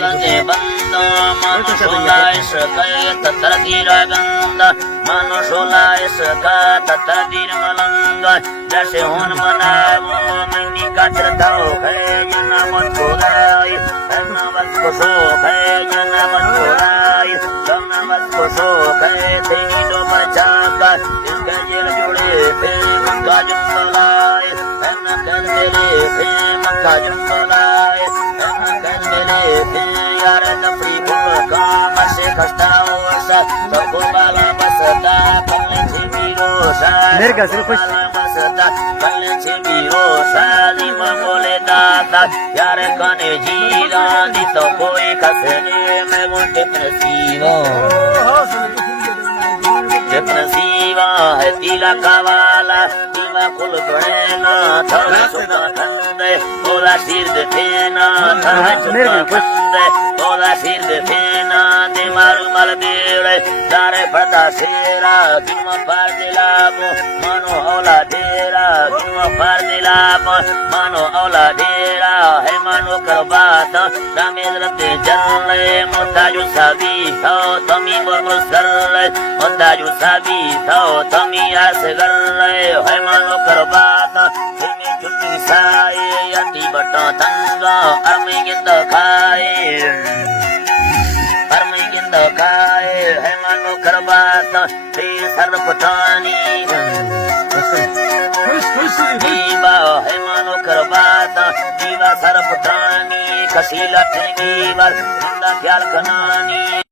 गजे बंद मनुष्योलाय सकाय तत्र गंध मनुष्योलाय सका तत्र निर्मलंग जैसे होन मनावो मनी का चरताओ है जना मत खोदाई जना मत कोसो है जना मत खोदाई जना मत कोसो है तेरी तो बचाता इसका जेल जोड़े प्रेम का जुम्मलाय जना कर मेरे प्रेम का जुम्मलाय जना कर मेरे प्रेम यार नफरी भूखा मसे खस्ताओ सा सबको बाला बसता कल्ले छिपीरो सा मेरे का सिर्फ कुछ बसता कल्ले छिपीरो सा लीमा बोले दाता यार कने जीरा दी तो कोई कसने में वो टिपनसीवा है तिला कावाला तिला कुल बहना थोड़ा सुना ठंडे थोड़ा सिर देना थोड़ा सुना ठंडे थोड़ा सिर देना दे मारू मल बेड़े दारे पता सेरा दिम पार दिलाबो मानो औला डेरा दिम पार दिलाबो मानो औला डेरा है मानो कर बात रामेंद्र ते जल्ले मोताजु साबी हो तमी बोल सरले मोताजु साबी हो तमी आस गल्ले है मानो कर बात तुमी चुन्नी साए यति बटा तंगा अमी गिंद खाए अमी गिंद खाए है मानो कर बात ते सर पठानी जीवा है मानो कर बात जीवा सर पठानी कसीला ठेगी वर ख्याल कनानी।